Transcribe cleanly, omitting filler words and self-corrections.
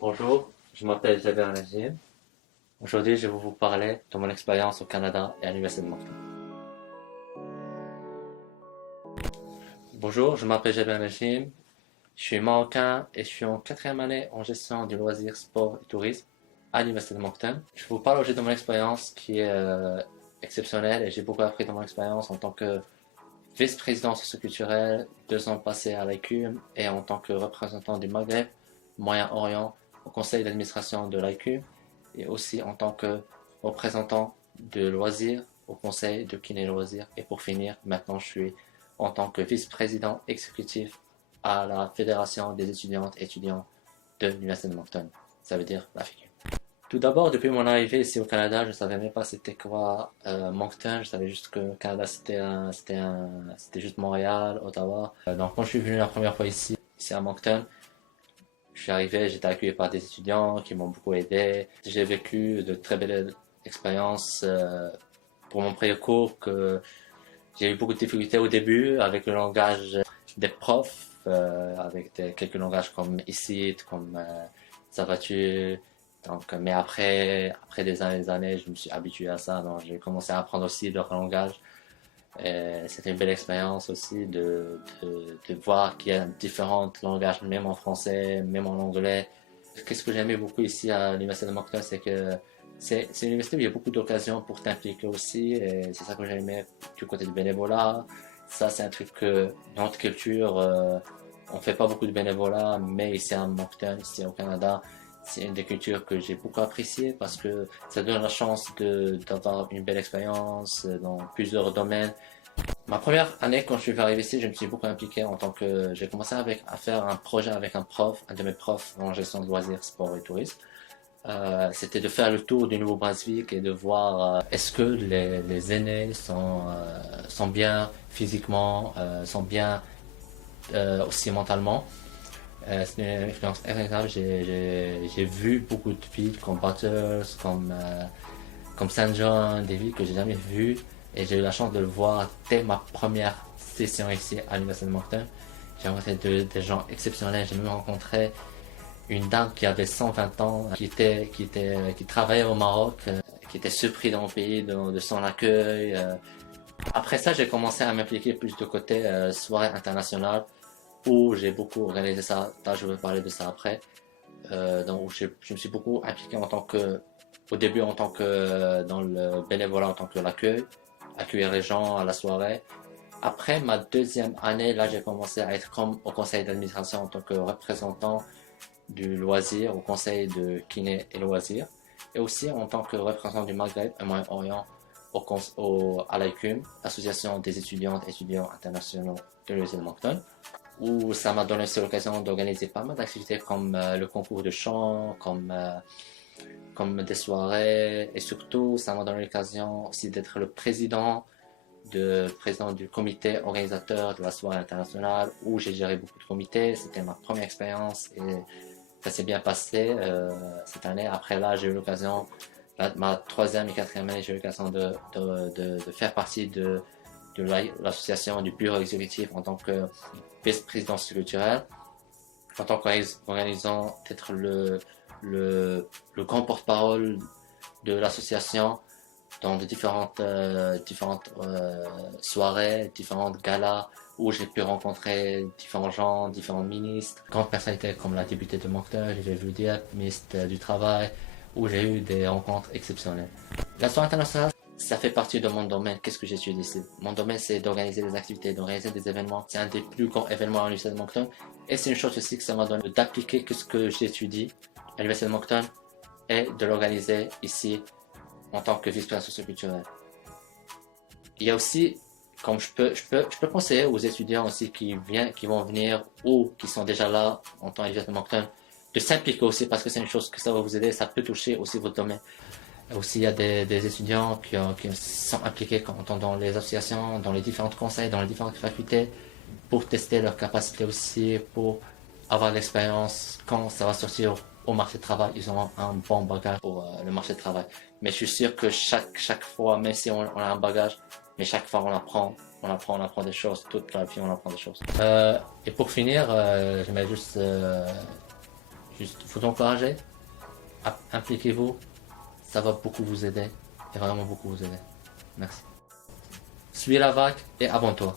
Bonjour, je m'appelle Jaber Najim. Aujourd'hui, je vais vous parler de mon expérience au Canada et à l'Université de Moncton. Bonjour, je m'appelle Jaber Najim. Je suis marocain et je suis en quatrième année en gestion du loisir, sport et tourisme à l'Université de Moncton. Je vous parle aujourd'hui de mon expérience qui est exceptionnelle et j'ai beaucoup appris de mon expérience en tant que vice-président socioculturel, 2 ans passés à l'ICUM et en tant que représentant du Maghreb, Moyen-Orient au conseil d'administration de l'ICUM et aussi en tant que représentant de loisirs au conseil de kiné loisirs. Et pour finir, maintenant je suis en tant que vice-président exécutif à la Fédération des étudiantes et étudiants de l'Université de Moncton. Ça veut dire la FICUM. Tout d'abord, depuis mon arrivée ici au Canada, je ne savais même pas c'était quoi Moncton. Je savais juste que le Canada c'était juste Montréal, Ottawa. Donc quand je suis venu la première fois ici à Moncton, je suis arrivé, j'étais accueilli par des étudiants qui m'ont beaucoup aidé. J'ai vécu de très belles expériences pour mon précours que j'ai eu beaucoup de difficultés au début avec le langage des profs, avec quelques langages comme ICIT, comme ça va-tu. Donc, mais après des années, je me suis habitué à ça. Donc, j'ai commencé à apprendre aussi leur langage. C'était une belle expérience aussi de voir qu'il y a différents langages, même en français, même en anglais. Qu'est-ce que j'aimais beaucoup ici à l'Université de Moncton, c'est que c'est une université où il y a beaucoup d'occasions pour t'impliquer aussi. Et c'est ça que j'aimais du côté du bénévolat. Ça, c'est un truc que dans notre culture, on fait pas beaucoup de bénévolat, mais ici à Moncton, ici au Canada, c'est une des cultures que j'ai beaucoup appréciées parce que ça donne la chance d'avoir une belle expérience dans plusieurs domaines. Ma première année, quand je suis arrivé ici, je me suis beaucoup impliqué en tant que, j'ai commencé à faire un projet avec un prof, un de mes profs en gestion de loisirs, sport et tourisme. C'était de faire le tour du Nouveau-Brunswick et de voir est-ce que les aînés sont bien physiquement, sont bien aussi mentalement. C'était une expérience agréable. J'ai vu beaucoup de villes comme Bathurst, comme Saint John, des villes que j'ai jamais vues. Et j'ai eu la chance de le voir dès ma première session ici à l'Université de Moncton. J'ai rencontré des gens exceptionnels. J'ai même rencontré une dame qui avait 120 ans, qui travaillait au Maroc, qui était surpris dans mon pays de son accueil. Après ça, j'ai commencé à m'impliquer plus de côté soirée internationale où j'ai beaucoup organisé ça. Là, je vais parler de ça après. Donc, je me suis beaucoup impliqué au début en tant que dans le bénévolat, en tant que l'accueil, accueillir les gens à la soirée. Après ma deuxième année, là, j'ai commencé à être comme au conseil d'administration en tant que représentant du loisir, au conseil de kiné et loisirs, et aussi en tant que représentant du Maghreb et Moyen-Orient à l'ICUM, Association des étudiantes et étudiants internationaux de l'Université de Moncton, où ça m'a donné aussi l'occasion d'organiser pas mal d'activités comme le concours de chant, comme des soirées, et surtout ça m'a donné l'occasion aussi d'être le président du comité organisateur de la soirée internationale où j'ai géré beaucoup de comités. C'était ma première expérience et ça s'est bien passé cette année. Après là, j'ai eu l'occasion, ma troisième et quatrième année, j'ai eu l'occasion de faire partie de l'association du bureau exécutif en tant que vice-président culturel, en tant qu'organisant d'être le grand porte-parole de l'association dans de différentes soirées, différentes galas où j'ai pu rencontrer différents gens, différents ministres, grandes personnalités comme la députée de Moncton, j'ai vu Diep, ministre du Travail, où j'ai eu des rencontres exceptionnelles. La soirée internationale, ça fait partie de mon domaine. Qu'est-ce que j'étudie ici? Mon domaine, c'est d'organiser des activités, d'organiser des événements. C'est un des plus grands événements à l'Université de Moncton. Et c'est une chose aussi que ça m'a donné d'appliquer ce que j'étudie à l'Université de Moncton et de l'organiser ici en tant que vice-président socioculturel. Il y a aussi, comme je peux conseiller aux étudiants aussi qui vont venir ou qui sont déjà là en tant qu'étudiants de Moncton, de s'impliquer aussi parce que c'est une chose que ça va vous aider, ça peut toucher aussi votre domaine. Aussi, il y a des étudiants qui sont impliqués dans les associations, dans les différents conseils, dans les différentes facultés, pour tester leurs capacités aussi, pour avoir l'expérience quand ça va sortir au marché de travail. Ils ont un bon bagage pour le marché de travail. Mais je suis sûr que chaque fois, même si on a un bagage, mais chaque fois on apprend des choses. Toute la vie, on apprend des choses. Et pour finir, j'aimerais Juste, vous encourager, impliquez-vous, ça va beaucoup vous aider, et vraiment beaucoup vous aider. Merci. Suis la vague et abonne-toi.